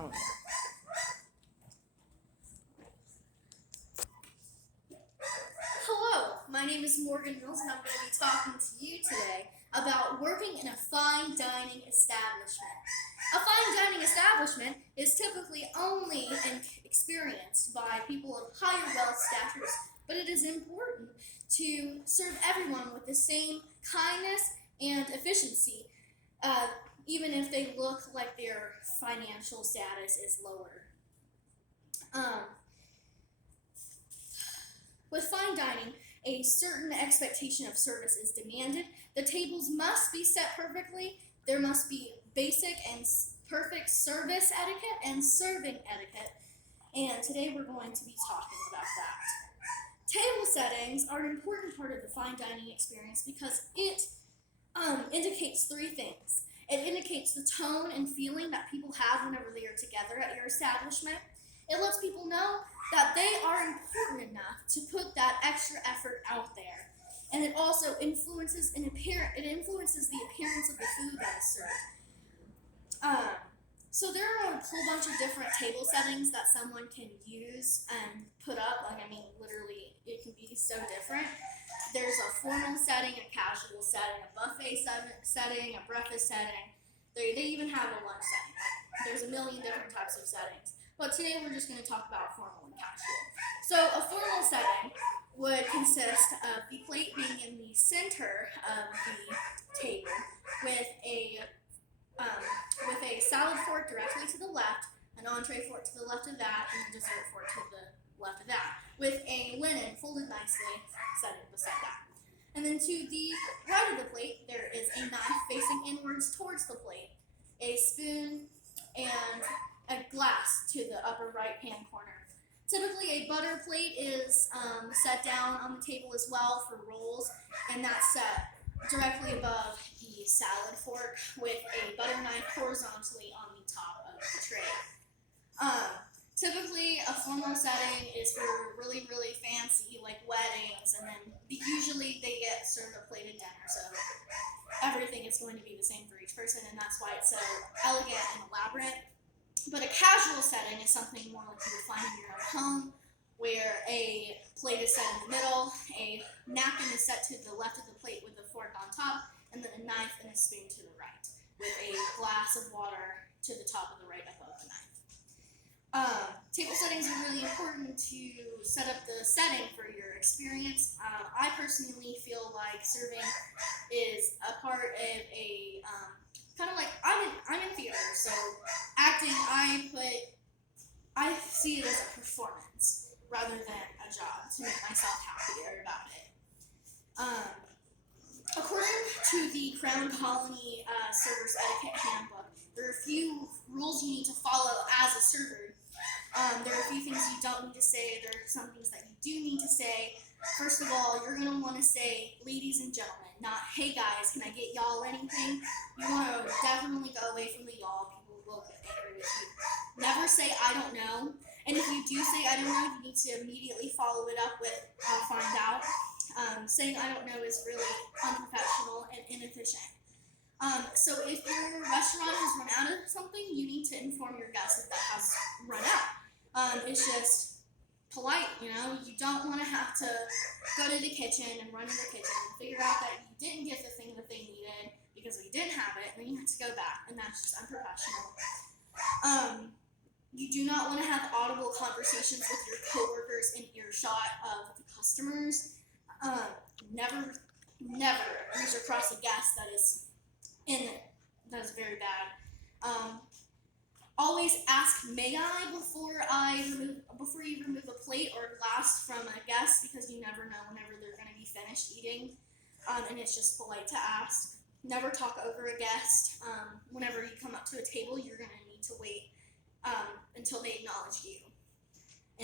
phone. Hello, my name is Morgan Mills and I'm going to be talking to you today about working in a fine dining establishment. A fine dining establishment is typically only experienced by people of higher wealth statures, but it is important to serve everyone with the same kindness and efficiency, even if they look like their financial status is lower. With fine dining, a certain expectation of service is demanded. The tables must be set perfectly. There must be basic and perfect service etiquette and serving etiquette. And today we're going to be talking about that. Table settings are an important part of the fine dining experience because it indicates three things. It indicates the tone and feeling that people have whenever they are together at your establishment. It lets people know that they are important enough to put that extra effort out there. And it also influences the appearance of the food that is served. So there are a whole bunch of different table settings that someone can use and put up. Literally, it can be so different. There's a formal setting, a casual setting, a buffet setting, a breakfast setting. They even have a lunch setting. There's a million different types of settings. But today we're just going to talk about formal and casual. So a formal setting would consist of the plate being in the center of the table with a salad fork directly to the left, an entree fork to the left of that, and a dessert fork to the left of that, with a linen folded nicely setting beside that. And then to the right of the plate, there is a knife facing inwards towards the plate, a spoon, and a glass to the upper right-hand corner. Typically, a butter plate is set down on the table as well for rolls, and that's set directly above the salad fork with a butter knife horizontally on the top of the tray. Typically, a formal setting is for really, really fancy, like weddings, and then usually they get served a plated dinner, so everything is going to be the same for each person, and that's why it's so elegant and elaborate. But a casual setting is something more like you would find in your own home, where a plate is set in the middle, a napkin is set to the left of the plate with a fork on top, and then a knife and a spoon to the right, with a glass of water to the top of the right above the knife. Table settings are really important to set up the setting for your experience. I personally feel like serving is a part of a kind of like I'm in theater, so acting I see it as a performance rather than a job to make myself happier about it. According to the Crown Colony Servers Etiquette Handbook, there are a few rules you need to follow as a server. There are a few things you don't need to say. There are some things that you do need to say. First of all, you're going to want to say, ladies and gentlemen, not, hey guys, can I get y'all anything? You want to definitely go away from the y'all. People will get angry with you. Never say, I don't know. And if you do say, I don't know, you need to immediately follow it up with, I'll find out. Saying I don't know is really unprofessional and inefficient. So if your restaurant has run out of something, you need to inform your guests that has run out. It's just polite, you don't want to have to go to the kitchen and run in the kitchen and figure out that you didn't get the thing that they needed because we didn't have it, and then you have to go back, and that's just unprofessional. You do not want to have audible conversations with your coworkers in earshot of the customers. Never reach across a guest that is very bad. Always ask, may I, before you remove a plate or a glass from a guest, because you never know whenever they're going to be finished eating, and it's just polite to ask. Never talk over a guest. Whenever you come up to a table, you're going to need to wait until they acknowledge you,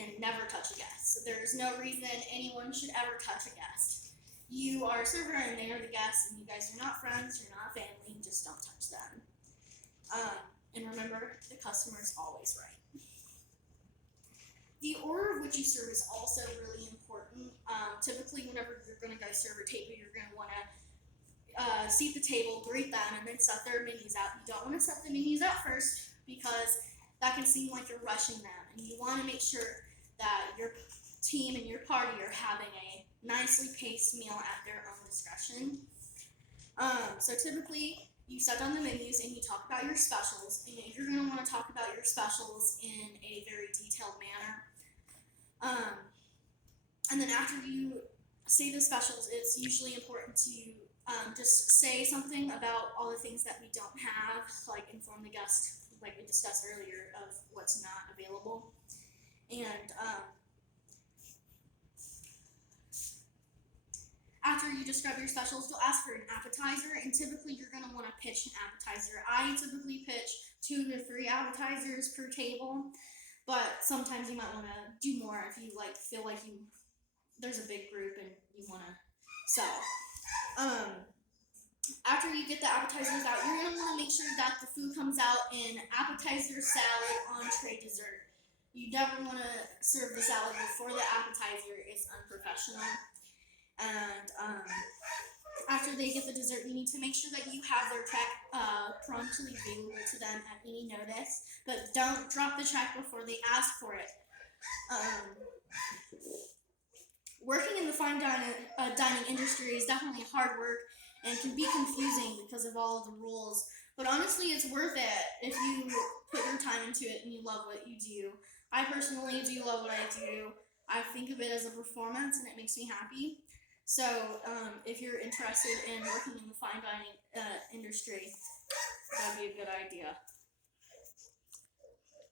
and never touch a guest. So there's no reason anyone should ever touch a guest. You are a server and they are the guests, and you guys are not friends, you're not family, just don't touch them. And remember, the customer is always right. The order of which you serve is also really important. Typically, whenever you're going to go serve a table, you're going to want to seat the table, greet them, and then set their menus out. You don't want to set the menus out first because that can seem like you're rushing them, and you want to make sure that your team and your party are having a nicely paced meal at their own discretion. So typically, you set down the menus and you talk about your specials, and you're going to want to talk about your specials in a very detailed manner. And then after you say the specials, it's usually important to just say something about all the things that we don't have, like inform the guest, like we discussed earlier, of what's not available. And after you describe your specials, you'll ask for an appetizer, and typically you're going to want to pitch an appetizer. I typically pitch 2 to 3 appetizers per table, but sometimes you might want to do more if you feel like there's a big group and you want to. So, after you get the appetizers out, you're going to want to make sure that the food comes out in appetizer, salad, entree, dessert. You never want to serve the salad before the appetizer. It's unprofessional. And after they get the dessert, you need to make sure that you have their check promptly available to them at any notice, but don't drop the check before they ask for it. Working in the fine dining industry is definitely hard work and can be confusing because of all of the rules, but honestly it's worth it if you put your time into it and you love what you do. I personally do love what I do. I think of it as a performance and it makes me happy. So if you're interested in working in the fine dining industry, that'd be a good idea.